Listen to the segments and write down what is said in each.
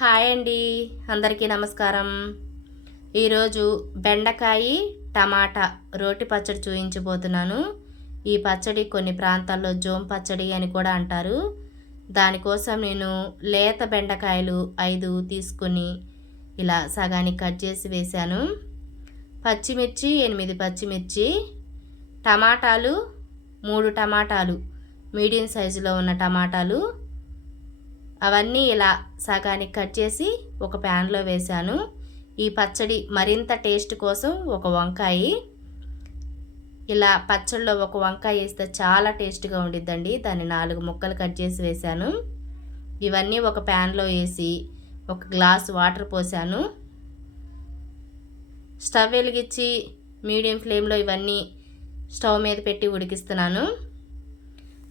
Hi అండి. అందరికీ నమస్కారం. ఈరోజు బెండకాయ టమాటా రోటి పచ్చడి చూయించబోతున్నాను. ఈ పచ్చడి కొన్ని ప్రాంతాల్లో జోమ్ పచ్చడి అని కూడా అంటారు. దానికోసం నేను లేత బెండకాయలు ఐదు తీసుకొని ఇలా సగానికి కట్ చేసి వేశాను. పచ్చిమిర్చి ఎనిమిది పచ్చిమిర్చి టమాటాలు మూడు టమాటాలు మీడియం సైజులో ఉన్న టమాటాలు అవన్నీ ఇలా సగానికి కట్ చేసి ఒక ప్యాన్లో వేశాను. ఈ పచ్చడి మరింత టేస్ట్ కోసం ఒక వంకాయ. ఇలా పచ్చడిలో ఒక వంకాయ వేస్తే చాలా టేస్ట్గా ఉండిద్దండి. దాన్ని నాలుగు ముక్కలు కట్ చేసి వేశాను. ఇవన్నీ ఒక ప్యాన్లో వేసి ఒక గ్లాస్ వాటర్ పోసాను. స్టవ్ వెలిగించి మీడియం ఫ్లేమ్లో ఇవన్నీ స్టవ్ మీద పెట్టి ఉడికిస్తున్నాను.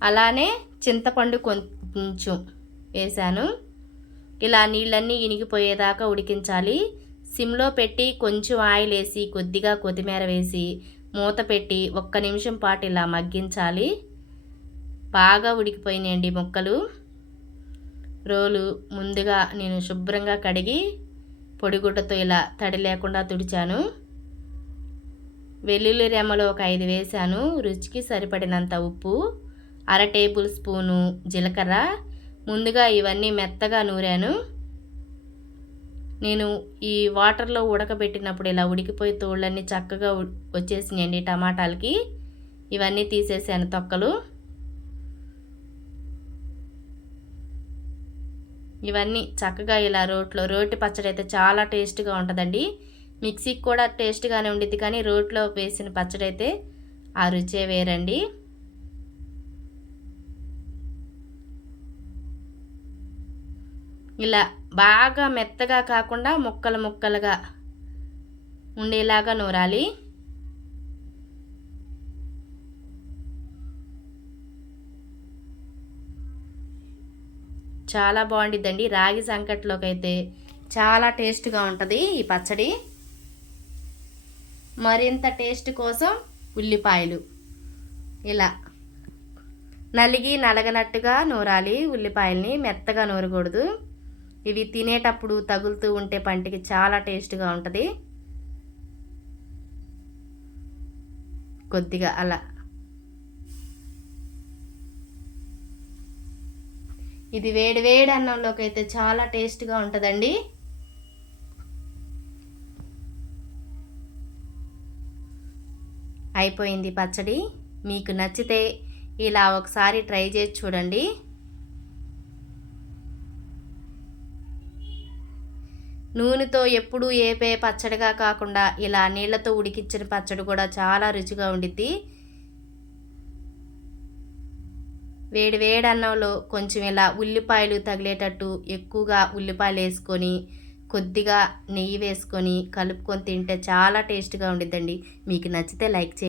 అలానే చింతపండు కొంచెం వేసాను ఇలా నీళ్ళన్నీ ఇనిగిపోయేదాకా ఉడికించాలి. సిమ్లో పెట్టి కొంచెం ఆయిల్ వేసి కొద్దిగా కొత్తిమీర వేసి మూత పెట్టి ఒక్క నిమిషం పాటు ఇలా మగ్గించాలి. బాగా ఉడికిపోయినాయండి ముక్కలు. రోలు ముందుగా నేను శుభ్రంగా కడిగి పొడిగుడ్డతో ఇలా తడి లేకుండా తుడిచాను. వెల్లుల్లి రెమ్మలో ఒక ఐదు వేశాను. రుచికి సరిపడినంత ఉప్పు అర టేబుల్ స్పూను జీలకర్ర ముందుగా ఇవన్నీ మెత్తగా నూరాను. నేను ఈ వాటర్లో ఉడకబెట్టినప్పుడు ఇలా ఉడికిపోయి తోళ్ళన్నీ చక్కగా వచ్చేసినాయండి టమాటాలకి. ఇవన్నీ తీసేసాను తొక్కలు. ఇవన్నీ చక్కగా ఇలా రోట్లో రోటి పచ్చడి అయితే చాలా టేస్ట్గా ఉంటుందండి. మిక్సీకి కూడా టేస్ట్గానే ఉండిద్ది కానీ రోట్లో వేసిన పచ్చడి అయితే ఆ రుచే వేరండి. ఇలా బాగా మెత్తగా కాకుండా ముక్కలు ముక్కలుగా ఉండేలాగా నూరాలి. చాలా బాగుండిద్దండి. రాగి సంకట్లోకి అయితే చాలా టేస్ట్గా ఉంటుంది ఈ పచ్చడి. మరింత టేస్ట్ కోసం ఉల్లిపాయలు. ఇలా నలిగి నలగనట్టుగా నూరాలి. ఉల్లిపాయల్ని మెత్తగా నూరకూడదు. ఇవి తినేటప్పుడు తగులుతూ ఉంటే పంటికి చాలా టేస్ట్గా ఉంటుంది. కొద్దిగా అలా. ఇది వేడి వేడి అన్నంలోకి అయితే చాలా టేస్ట్గా ఉంటుందండి. అయిపోయింది పచ్చడి. మీకు నచ్చితే ఇలా ఒకసారి ట్రై చేసి చూడండి. నూనెతో ఎప్పుడూ ఏపే పచ్చడిగా కాకుండా ఇలా నీళ్ళతో ఉడికించిన పచ్చడి కూడా చాలా రుచిగా ఉండిద్ది. వేడి వేడి అన్నంలో కొంచెం ఇలా ఉల్లిపాయలు తగిలేటట్టు ఎక్కువగా ఉల్లిపాయలు వేసుకొని కొద్దిగా నెయ్యి వేసుకొని కలుపుకొని తింటే చాలా టేస్ట్గా ఉండిద్దండి. మీకు నచ్చితే లైక్ చేయండి.